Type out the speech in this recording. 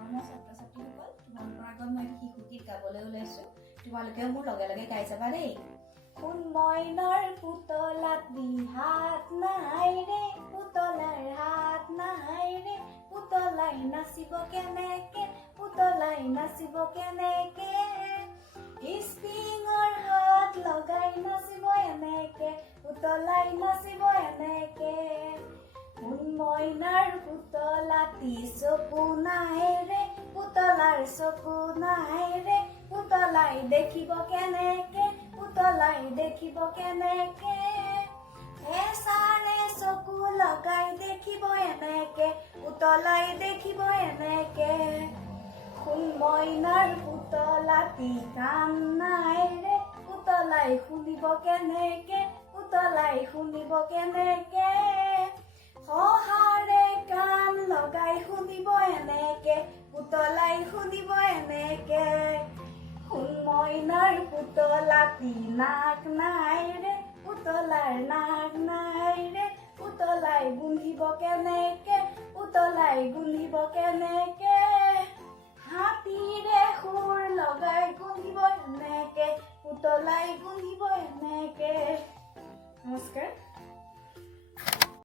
মৰমৰ ছাত্ৰ-ছাত্ৰীসকল, তোমালোকৰ আগত মই শিশুগীত গাবলৈ ওলাইছো। তোমালোকেও মোৰ লগে লগে গাই যাবা দেই। সোণ মইনাৰ পুতলাত হাত নাই ৰে, পুতলাৰ হাত নাই ৰে, পুতলাই নাচিব কেনেকে, পুতলাই নাচিব কেনেকে, স্প্ৰিঙৰ হাত লগাই নাচিব এনেকে, পুতলাই নাচিব এনেকে। সোণ মইনাৰ পুতলাতি চকু নাই ৰে, পুতলাৰ চকু নাই ৰে, পুতলাই দেখিব কেনেকে, পুতলাই দেখিব কেনেকে, এচাৰে চকু লগাই দেখিব এনেকে, পুতলাই দেখিব এনেকে। সোণ মইনাৰ পুতলাতি কাণ নাই ৰে, পুতলাই শুনিব কেনেকে, পুতলাই শুনিব কেনেকে, সহাৰে কাণ লগাই শুনিব এনেকে, পুতলাই শুনিব এনেকে। সোণ মইনাৰ পুতলাতি নাক নাই ৰে, পুতলাৰ নাক নাই ৰে, পুতলাই গোন্ধিব কেনেকে, পুতলাই গোন্ধিব কেনেকে, হাতীৰে সুৰ লগাই গোন্ধিব এনেকে, পুতলাই গোন্ধিব এনেকে। নমস্কাৰ।